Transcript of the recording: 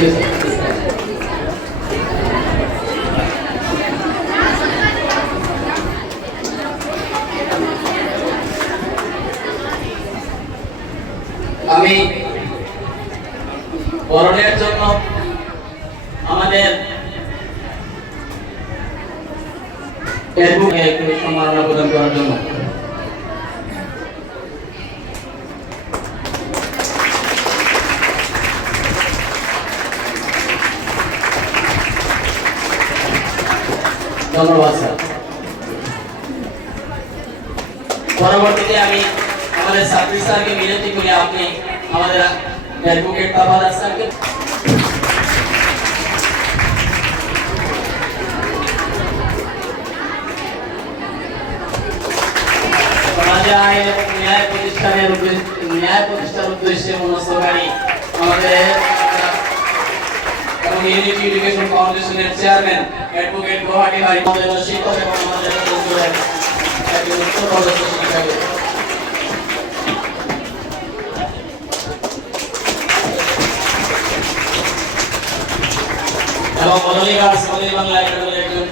আমি বরণের জন্য আমাদের সম্মাননা প্রদান করার জন্য ধন্যবাদ, স্যার। পরবর্তীতে আমি আমাদের সার্ভিস স্যারকে বিনতি করি, আপনি আমাদের অ্যাডভোকেট বাবাদার স্যারকে। ন্যায় প্রতিষ্ঠানের ন্যায় প্রতিষ্ঠার উদ্দেশ্যে মনস্থকারী আমাদের এবং ইউনিটি এডুকেশন ফাউন্ডেশনের চেয়ারম্যান অ্যাডভোকেট গোহাটি ভাই আমাদের শিক্ষক এবং আমাদের বন্ধুদের এবং মনোনীত বাংলা একাডেমির একজন